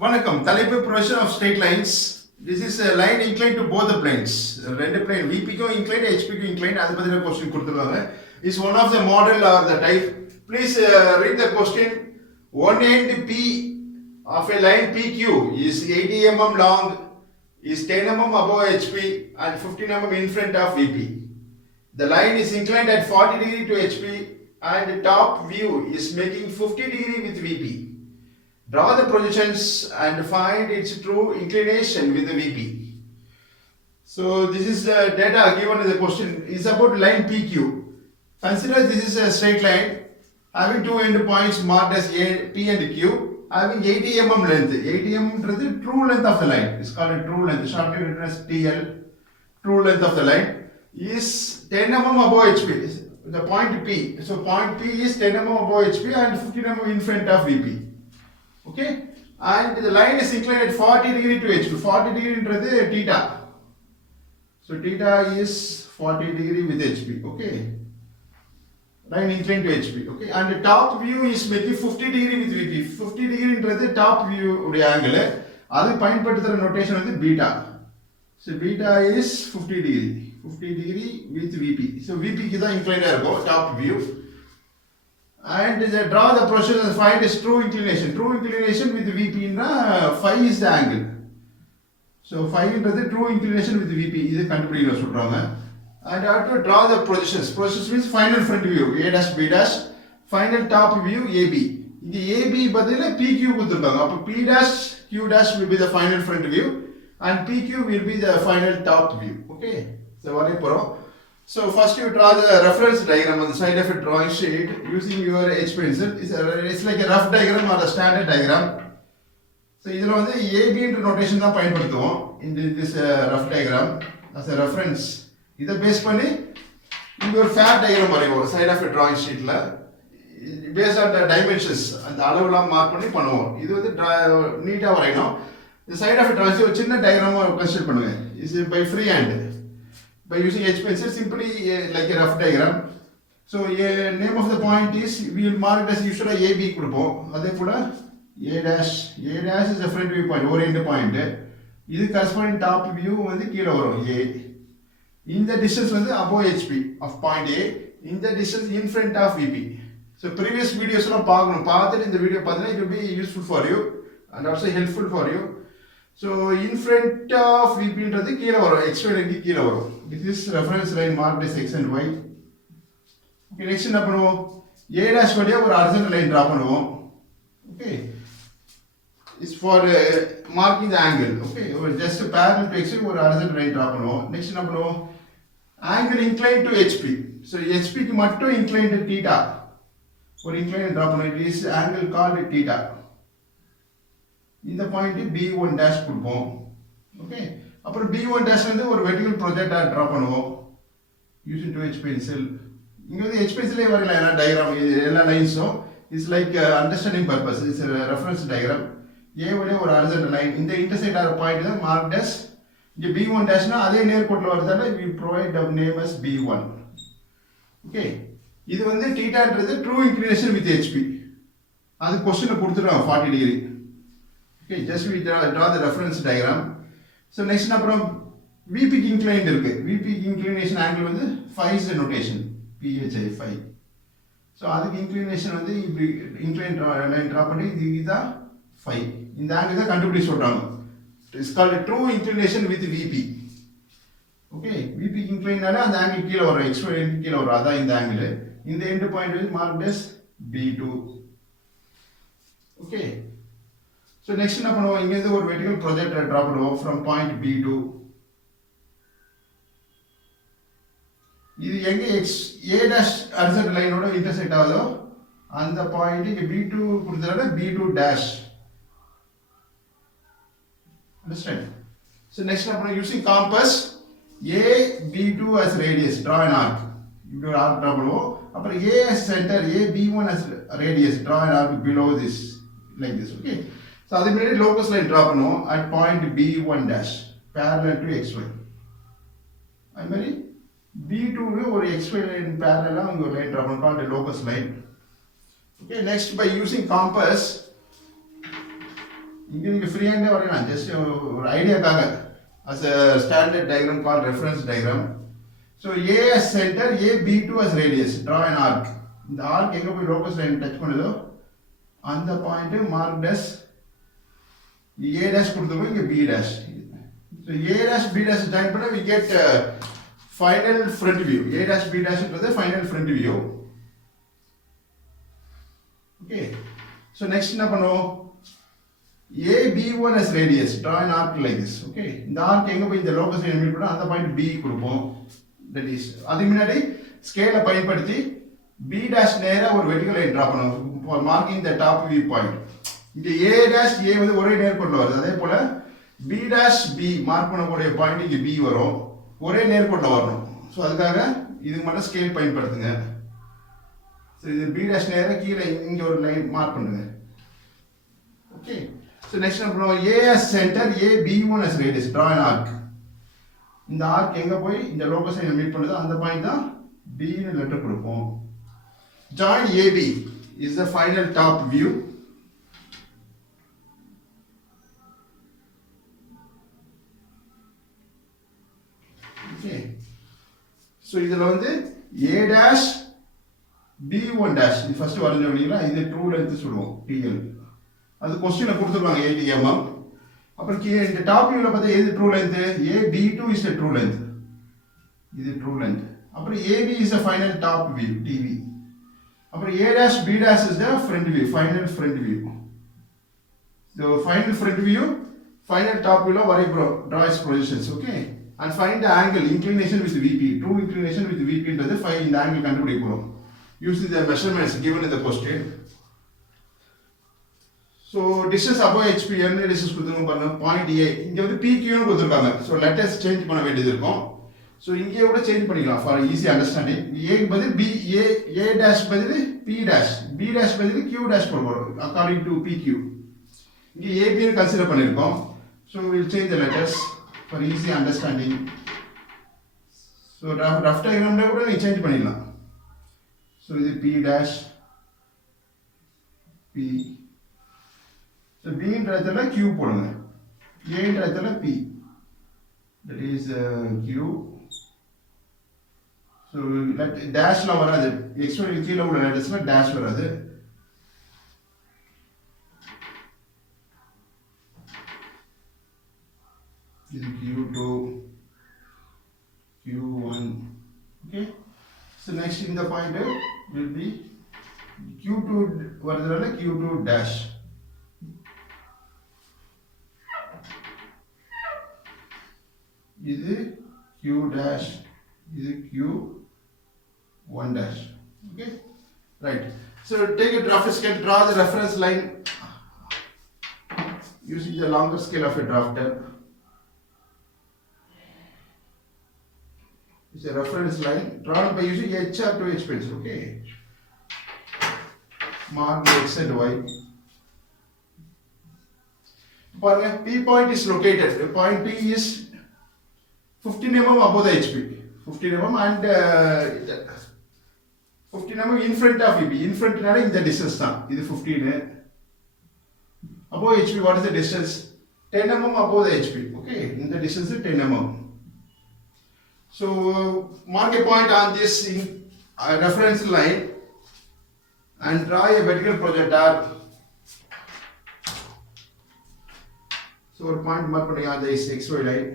வணக்கம் தலைப்பு projection of straight lines. This is line incline to both the planes. ரெண்டு plane விபிக்கும் incline ஹெச்பிக்கும் இன்க்ளைன். அது பற்றின கொஸ்டின் கொடுத்துருக்காங்க. Is one of the model or the type. Please read the question. One end P of a line PQ is 80 mm long, is 10 mm above HP and 15 mm in front of VP. The line is inclined at 40 degree to HP and top view is making 50 degree with VP. Draw the projections and find its true inclination with the VP. So this is the data given in the question. It's about line PQ. Consider this is a straight line having two end points marked as A, P and Q, having 80 mm length. 80 mm is the true length of the line. It's called a true length, shortly written as TL. True length of the line is 10 mm above HP. The point P. So point P is 10 mm above HP and 15 mm in front of VP. Okay, and the line is inclined at 40 degree to HP. 40 degree is theta. So theta is 40 degree with HP. Okay, line inclined to HP. Okay, and the top view is making 50 degree with VP. 50 degree is top view angle. That பயன்படுத்துற notation வந்து beta. So beta is 50 degree. 50 degree with VP. So VP க்கு தான் inclined இருக்கும் top view. And draw the process and find its true inclination. True inclination with VP na phi is the angle. So phi is the true inclination with VP. This is கண்டுபிடிக்க சொல்றாங்க. And I have to draw the projections. Projections means final front view A dash B dash, final top view AB. இங்க AB பதிலா PQ கொடுத்திருக்காங்க. அப்ப P dash Q dash will be the final front view and PQ will be the final top view. Okay, so வரைய போறோம். So first you draw the reference diagram on the side of a drawing sheet using your H pencil. It's like a rough diagram or a standard diagram. So இதுல வந்து AB என்ற notation தான் பயன்படுத்துவோம் in this rough diagram as a reference. இத பேஸ் பண்ணி இங்க ஒரு fair diagram வரைவோம் side of a drawing sheetல based on the dimensions அந்த அளவுலாம் மார்க் பண்ணி பண்ணுவோம். இது வந்து நீட்டா வரையணும். இந்த side of a drawing sheet ஒரு சின்ன diagram கன்சிடர் பண்ணுங்க. Is by free hand. By using H pencil, simply like a rough diagram. So name of the point is, we will mark it as usual AB கொடுப்போம். அதே போல A dash is the front view point, ஒரு end point. இது corresponding top view வந்து கீழ வரும் A. இந்த distance வந்து above HP of point A. இந்த distance in front of VP. So previous videos எல்லாம் பார்க்கணும். பார்த்துட்டு இந்த வீடியோ பார்த்தீங்கன்னா it will be useful for you and also helpful for you. So in front of VP ன்றது கீழ வரும், XY லைனுக்கு கீழ வரும். This is reference line marked as X and Y. Okay, next என்ன பண்ணுவோம்? A dash வழியா ஒரு horizontal line draw பண்ணுவோம். Okay, it's for marking the angle. Okay, just parallel to X ஒரு horizontal line draw பண்ணுவோம். Next என்ன பண்ணுவோம்? Angle inclined to HP. So HP க்கு மட்டும் inclined to theta. ஒரு inclined draw பண்ணுவோம். It is angle called theta. இந்த பாயிண்ட் B1 dash கொடுப்போம். ஓகே, அப்புறம் B1 dash வந்து ஒரு வெர்டிகல் ப்ரொஜெக்டா டிரா பண்ணுவோம் யூசிங் டு H pencil. இங்க வந்து H pencilலே வரையலாம் எல்லா டயகிராம் எல்லா லைன்ஸும். It's like understanding purpose. It's reference diagram. A வழியா ஒரு ஹாரிசான்டல் லைன் இந்த இன்டர்செக்ட் ஆகிற பாயிண்ட் தான் மார்க் டேஷ். இங்க B1 டேஷ்னா அதே நேர்கோட்டில் வரதால we provide the name as B1. Okay, இது வந்து தீட்டான்றது ட்ரூ இன்க்ளினேஷன் வித் HP. அது क्वेश्चनல கொடுத்துறாங்க 40 degree. Okay, just we draw the reference diagram. So next அப்புறம் VP inclined இருக்கு. VP inclination angle வந்து phi is the notation. PHI phi. So அதுக்கு inclination வந்து இப்படி inclined line draw பண்ணி இதுதான் phi. இந்த angle தான் கண்டுபிடிச்சு சொல்றாங்க. It's called a true inclination with VP. Okay, VP inclined அந்த angle கீழ வரும், XY கீழ வரும். அதான் இந்த angle. இந்த end point is marked as B2. Okay. So next என்ன பண்ணுவோம்? இங்க இருந்து ஒரு வெர்டிகல் ப்ரொஜெக்டர் டிரா பண்ணுவோம் from point B2. இது எங்க A dash horizontal லைனோட இன்டர்செக்ட் ஆகுதோ அந்த பாயிண்ட் இங்க B2 கொடுத்தறத B2 dash. Understand? So next என்ன பண்ணுவோம்? Using compass A B2 as radius, draw an arc. இப்படி ஒரு arc டிரா பண்ணுவோம். அப்புறம் A as center, A B1 as radius, draw an arc below this like this. Okay. So அதே மாதிரி locus line draw பண்ணுவோம் at point B1 dash parallel to XY. அதே மாதிரி B2 ல ஒரு XY line parallel அங்க ஒரு line draw பண்ணுவோம் called locus line. Okay, next by using compass இங்கே நீங்கள் ஃப்ரீ ஹேண்டே வரையலாம், ஜஸ்ட் ஒரு ஐடியாக்காக. as a standard diagram called reference diagram. So A as center, A B2 as radius. Draw an arc. இந்த arc எங்க போய் locus line டச் பண்ணுதோ அந்த point marked as A dash கொடுத்தோம், இங்க B dash. So A dash B dash join பண்ணா we get final front view. A dash B dash ன்றது final front view. Okay. So next என்ன பண்ணுவோம்? AB1 as radius. Draw an arc like this. Okay. இந்த arc எங்க போய் இந்த locus line meet பண்ணா அந்த பாயிண்ட் B கொடுப்போம். That is, அதுக்கு முன்னாடி ஸ்கேலை பயன்படுத்தி B dash நேரா ஒரு வெர்டிகல் லைன் டிரா பண்ணுவோம் for marking the top view point. இங்க A dash A வந்து ஒரே நேர்கோட்டில் வருது, அதே போல B dash B மார்க் பண்ணக்கூடிய பாயிண்ட் இங்க B வரும், ஒரே நேர்கோட்டில் வரணும். ஸோ அதுக்காக இது மட்டும் ஸ்கேல் பயன்படுத்துங்க. ஸோ இது B dash நேரா கீழே இங்க ஒரு லைன் மார்க் பண்ணுங்க. ஓகே. ஸோ நெக்ஸ்ட் என்ன பண்ணுவோம்? A as center, A B1 as radius. Draw an arc. இந்த ஆர்க் எங்க போய் இந்த லோகஸ் லைனை மீட் பண்ணுதோ அந்த பாயிண்ட் தான் B ன்னு லெட்டர் கொடுப்போம். Join AB is the final top view. Okay. So இதுல வந்து A dash B1 dash இது ஃபர்ஸ்ட் வரைஞ்சோம்னா இது ட்ரூ லென்த் சொல்லுவோம் TL. அது क्वेश्चनல கொடுத்துருவாங்க 80 mm. அப்புறம் கீழே இந்த டாப் வியூல பார்த்தா எது true length? AB2 is the true length. இது ட்ரூ லென்த். அப்புறம் AB is the final top view TV. அப்புறம் A dash B dash is the front view, final front view. So final front view, final top view ல வரைபடம் draw its positions. Okay. And find the angle inclination with VP. True inclination with VP ன்றது find இந்த angle கண்டுபிடிக்க போறோம் using the measurements given in the question. So distance above HP என்ன distance கொடுத்துருங்க பாருங்க, point A. இங்க வந்து PQ ன்னு கொடுத்துருக்காங்க. So letters change பண்ண வேண்டியது இருக்கும். So இங்கே கூட சேஞ்ச் பண்ணிக்கலாம் for easy understanding. A க்கு பதில் B, A dash பதில் P dash, B dash பதில் Q dash போடுறோம் according to PQ. இங்கே AB ன்னு கன்சிடர் பண்ணிருக்கோம். So we'll change the letters for easy understanding. So rough diagramல கூட நீ சேஞ்ச் பண்ணிடலாம். So இது P dash P. So B ன்ற இடத்துல Q போடுங்க, A ன்ற இடத்துல P, that is Q. So let dashல வராது, x1 கீழ உள்ள லெட்டர்ஸ்ல dash வராது. இது Q2 Q1. Okay. So next in the point will be Q2 வரதுனால Q2 dash. இது Q dash, இது Q1 dash. Okay, right. So take a draft scale, draw the reference line using the longer scale of a drafter. It's a reference line drawn by using HR to H pencil. Okay, mark the X and Y. P point is located. The point P is 15 mm above the HP, 15 mm and 15 mm in front of VP. In front நால இந்த distance தான், இது 15. Above HP, what is the distance? 10 mm above the HP. Okay, இந்த distance is 10 mm. So mark a point on this reference line and draw a vertical projector. So ஒரு point mark பண்ணுங்க, அது is XY line.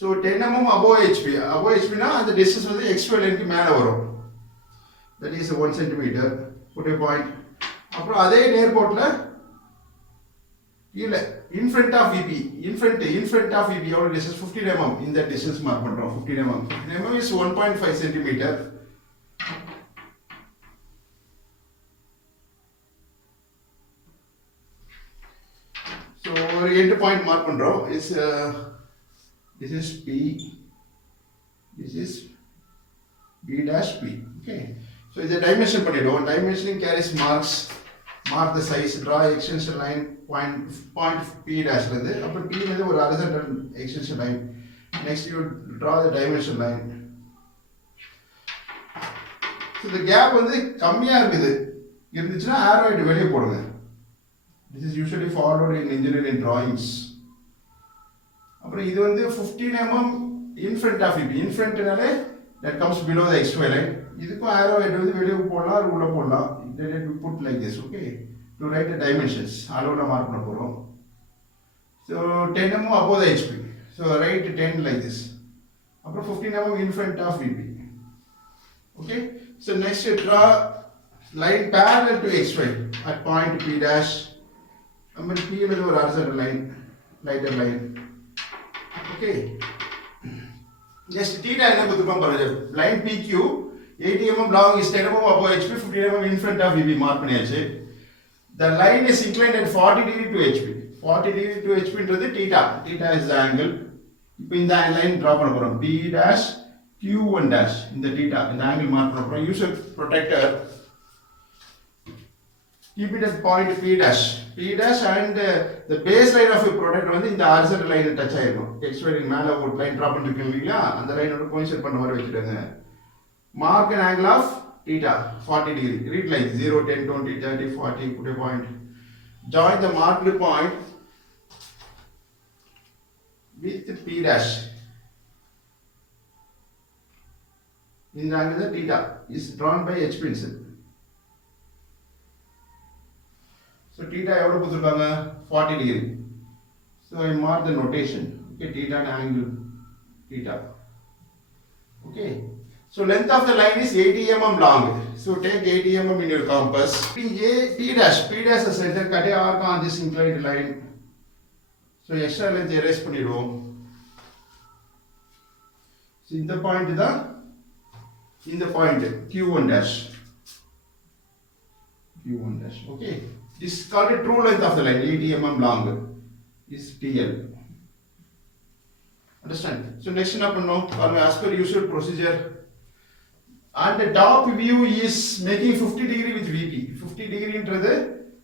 So 10 mm above HP. Above HP na the distance வந்து XY line க்கு மேல வரும். That is 1 cm. Put a point. அப்புறம் அதே நேர்கோட்ல கீழ in front of VP. In front of VP எவ்வளவு distance? 15 mm. இந்த distance மார்க் பண்றோம் 15 mm. 15 mm is 1.5 cm. So ஒரு end point மார்க் பண்றோம் is this is P, this is B dash P. Okay. So the dimension பண்ணிடுவோம். Dimensioning carries marks. Mark the size. Draw extension line point P dash இருந்து. அப்புறம் P வந்து ஒரு horizontal extension line. Next you draw the dimension line. So the gap வந்து கம்மியா இருக்குது, இருந்துச்சுன்னா arrow வெளியே போடுங்க. This is usually followed in engineering drawings. அப்புறம் இது வந்து 15 mm in front of VP. In front நாலே that comes below the XY line. இதுக்கும் arrow head வந்து வெளிய போடலாம் உள்ள போடலாம். Then we put like this, okay? To write the dimensions. அளவுல மார்க் பண்ண போறோம். So 10 mm above the HP. So write 10 like this. அப்புறம் 15 mm in front of VP. Okay? So next draw line parallel to XY at point P dash. நம்ம P ல ஒரு horizontal line, lighter line. Okay. Just theta என்ன கொடுத்துருப்போம் பாருங்க. Line PQ 80 mm long is 10 mm above HP, 15 mm in front of VP mark பண்ணியாச்சு. The line is inclined at 40 degree to HP. 40 degree to HP ன்றது theta. Theta is the angle. இப்போ இந்த line draw பண்ண போறோம். P dash Q1 dash இந்த theta இந்த angle mark பண்ண போறோம். Use a protector. Keep it at point P dash. P dash and the baseline of your protector வந்து இந்த horizontal line டச் ஆயிருக்கும். XY line மேல ஒரு லைன் டிரா பண்ணிருக்கீங்க இல்லையா? அந்த லைனோட கோயின்சைட் பண்ண மாதிரி வச்சிடுங்க. Mark an angle of theta 40 degree. Read like 0, 10, 20, 30, 40, put a point. Join the marked point with P dash. In the angle the theta is drawn by H pencil. So theta எவ்வளவு கொடுத்திருக்காங்க 40 degree. So I mark the notation. Okay, theta and angle theta. Okay. So length of the line is 80 mm long. So take 80 mm in your compass. P dash is center. Cut a arc on this inclined line. So extra length erase பண்ணிடுவோம். So இந்த point தான் இந்த point Q1 dash. Q1 dash. Okay. This is called a true length of the line. 80 mm long is TL. Understand? So next என்ன பண்ணோம்? As per usual procedure. And the top view is making 50 degree with VP. 50 degree ன்றது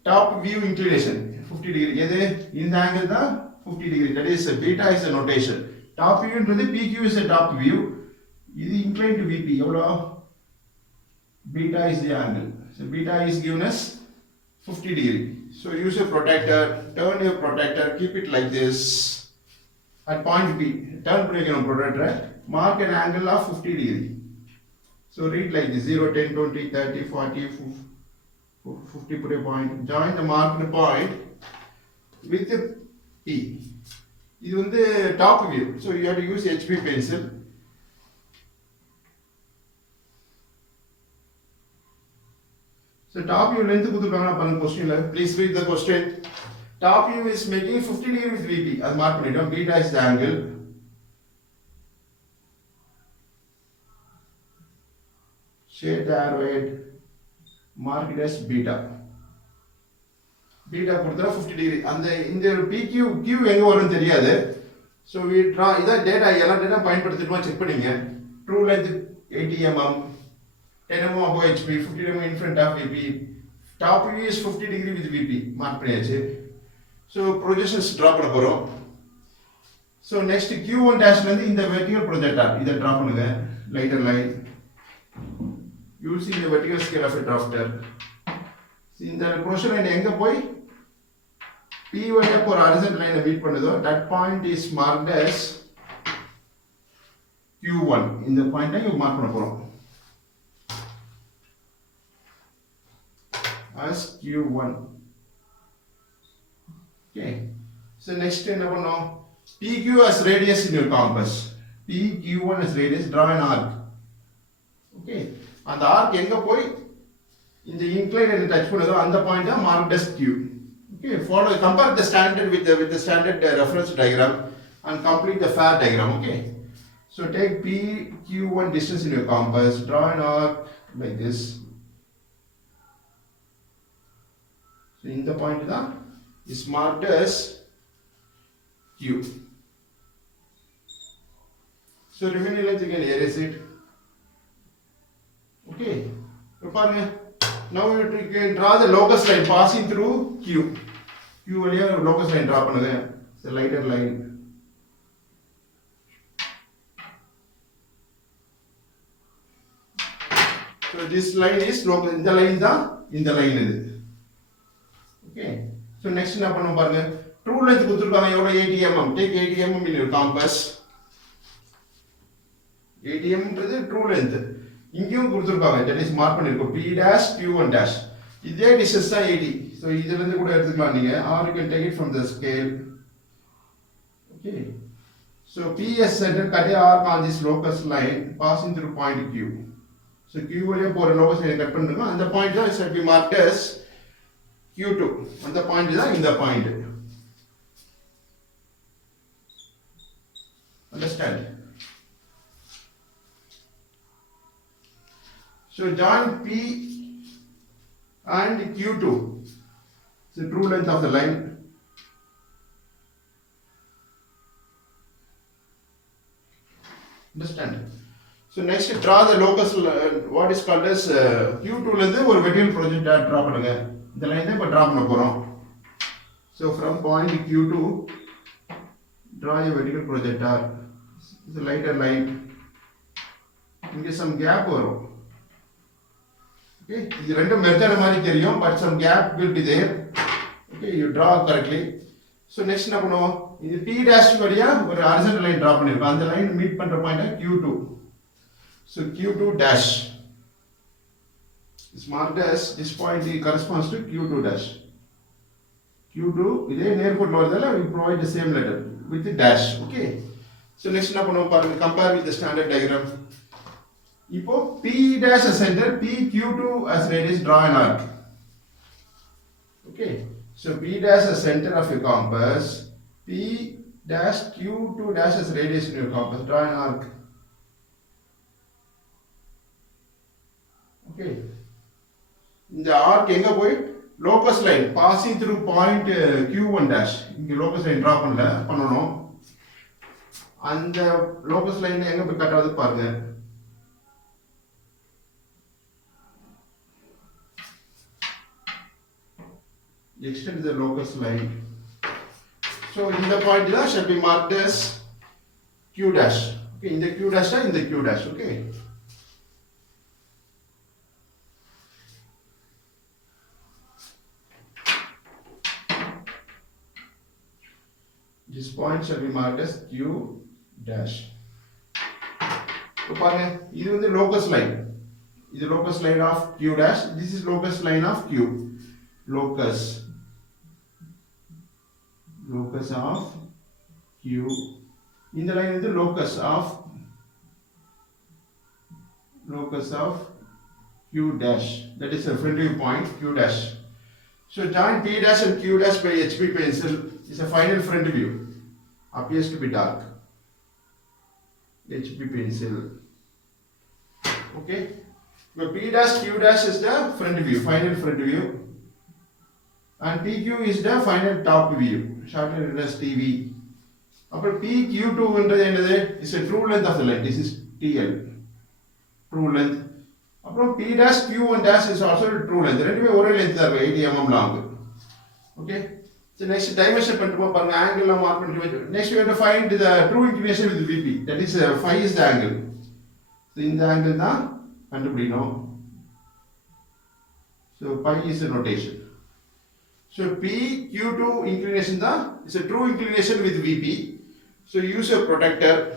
top view inclination. 50 degree. எது இந்த angle தான் 50 degree. That is beta is a notation. Top view ன்றது PQ is a top view. இது inclined to VP. எவ்வளோ? Beta is the angle. So beta is given as 50 degree. So use a protector. Turn your protector. Keep it like this. At point P. Turn protector. Mark an angle of 50 degree. So read like this 0, 10, 20, 30, 40, 50, put a point. Join the marked point with the P. This is the top view. So you have to use HB pencil. So top view length question. Please read the question. Top view is making 50 degree with VP. As mark பண்ணிட்டோம். Beta is the angle. Shade the arrow head, mark it as beta. Beta கொடுத்தா 50 degree. அந்த இந்த PQ Q எங்க வரும்னு தெரியாது. So we draw இத டேட்டா எல்லா டேட்டா பயன்படுத்திட்டுமா செக் பண்ணீங்க. True length 80 mm, 10 mm above HP, 50 mm in front of VP. Top view is 50 degree with VP. Mark பண்ணியாச்சு. So projections draw பண்ண போறோம். So next Q1 dash ல இருந்து இந்த vertical projector இத draw பண்ணுங்க. Lighter line. Using the vertical scale of a drafter. In the portion line எங்க போய் P வழியா போற horizontal line meet பண்ணுதோ that point is marked as Q1. இந்த பாயிண்ட இங்க மார்க் பண்ண போறோம் as Q1. Okay. So next என்ன பண்ணோம் PQ as radius in your compass. PQ1 as radius, draw an arc. Okay. And the arc எங்க போய் இந்த incline line touch பண்ணுதோ அந்த பாயிண்ட் தான் marked as Q. Okay, follow compare the standard with the standard reference diagram and complete the fair diagram. Okay, so take PQ1 distance in your compass, draw an arc like this. So in the point தான் is marked as Q. So remaining length you can erase it. Okay, now you can draw the locus line passing through Q. Q வழியா locus line draw பண்ணுங்க. It's a lighter line. So this line is locus. இந்த line தான் இந்த line இது. Okay. So next என்ன பண்ணுவோம் பாருங்க, true length கொடுத்துருக்காங்க எவ்வளோ 80 mm. Take 80 mm in your compass. 80 mm ன்றது true length. இங்கேயும் கொடுத்துருக்காங்க, that is mark பண்ணிருக்கோம் P dash Q1 dash. இதே distance தான் 80. So இதுல இருந்து கூட எடுத்துக்கலாம் நீங்க, or you can take it from the scale. Okay. So P is center, cut a arc on this locus line passing through point Q. So Q வழியா போற locus line கட் பண்ணிருக்கோம், அந்த பாயிண்ட் தான் should be marked as Q2. அந்த பாயிண்ட் தான் இந்த point. Understand? So join P and Q2. It's the true length of the line. Understand? So next draw the locus, what is called as Q2 ல இருந்து ஒரு vertical projectile draw பண்ணுங்க. இந்த லைன் தான் இப்ப draw பண்ண போறோம். So from point Q2 draw a vertical projectile. It's a lighter line. இங்க some gap வரும். Okay, இது ரெண்டும் மெர்ஜர் மாதிரி தெரியும், but some gap will be there. Okay, you draw correctly. So next என்ன பண்ணுவோம், இது P dash வழியா ஒரு horizontal line draw பண்ணிருக்கோம், அந்த லைன் மீட் பண்ற point Q2. So Q2 dash is marked as this point corresponds to Q2 dash. Q2 இதே நேர்கோட்டில் வருதால we provide the same letter with the dash. Okay, so next என்ன பண்ணுவோம் பாருங்க, compare with the standard diagram. இப்போ P dash as center, P Q2 as radius, draw an arc. Okay, so P dash as center of your compass, P dash Q2 dash as radius in your compass, draw an arc. Okay, இந்த arc எங்க போய் locus line passing through point Q1 dash, இங்க locus line draw பண்ணணும், அந்த locus line எங்க போய் கட் ஆகுது பாருங்க. Extend the locus line. So in the point that shall be marked as Q dash. Okay, in the Q dash, in the Q dash. Okay. This point shall be marked as Q dash. So பாருங்க, இது வந்து locus line. இது locus line of Q dash. This is locus line of Q. Locus of Q. In the line is the locus of Q dash. That is a front view point Q dash. So join P dash and Q dash by HB pencil is a final front view. Appears to be dark. HB pencil. Okay. So P dash Q dash is the front view, final front view. And PQ is the final top view, shortened as TV. Upon PQ2 is a true length of the line. This is TL, true length. Upon P dash Q1 dash is also a true length. Anyway, one length is 80 mm long. Okay. So next dimension angle mark. Next we have to find the true inclination with VP. That is phi is the angle. So in the angle na kandupidikano. So pi is the notation. So P Q2 inclination is a true inclination with VP. So use a protector.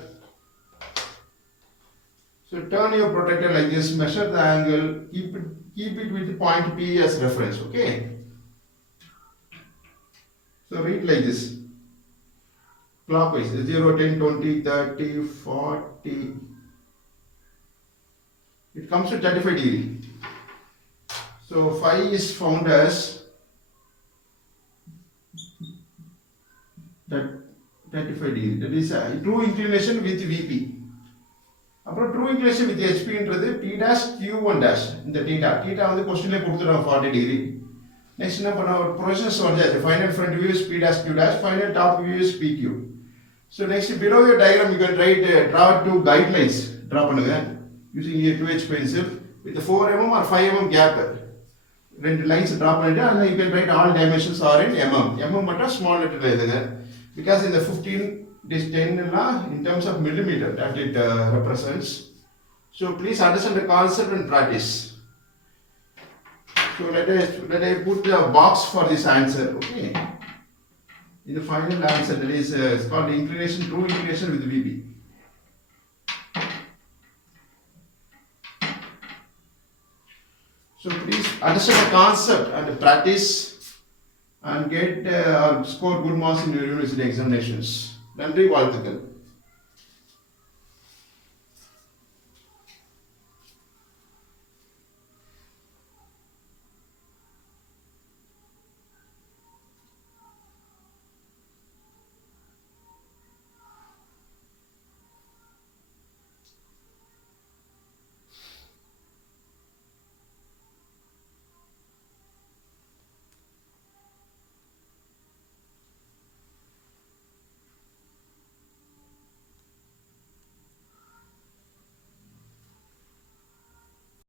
So turn your protector like this, measure the angle, keep it with point P as reference. Okay. So read like this. Clockwise 0, 10, 20, 30, 40. It comes to 35 degree. So phi is found as that 35 degree. That is a true inclination with VP. Appo true inclination with HP என்றது P dash Q1 dash. இந்த theta வந்து क्वेश्चनல கொடுத்துறாங்க 40 degree. Next என்ன பண்ணா process வருது, final front view is P dash Q dash, final top view is PQ. So next below your diagram you can draw two guidelines. Draw பண்ணுங்க using a 2H pencil with a 4 mm or 5 mm gap. ரெண்டு lines draw பண்ணிட்டு and you can write all dimensions are in mm மட்டும் small letter எழுதுங்க. Because in the 15 this 10 in terms of millimeter that it represents. So please understand the concept and practice. So let I put the box for this answer. Okay. In the final answer, that is it's called inclination, true inclination with VB. So please understand the concept and practice and get or score good marks in your university examinations. நன்றி வாழ்த்துக்கள்.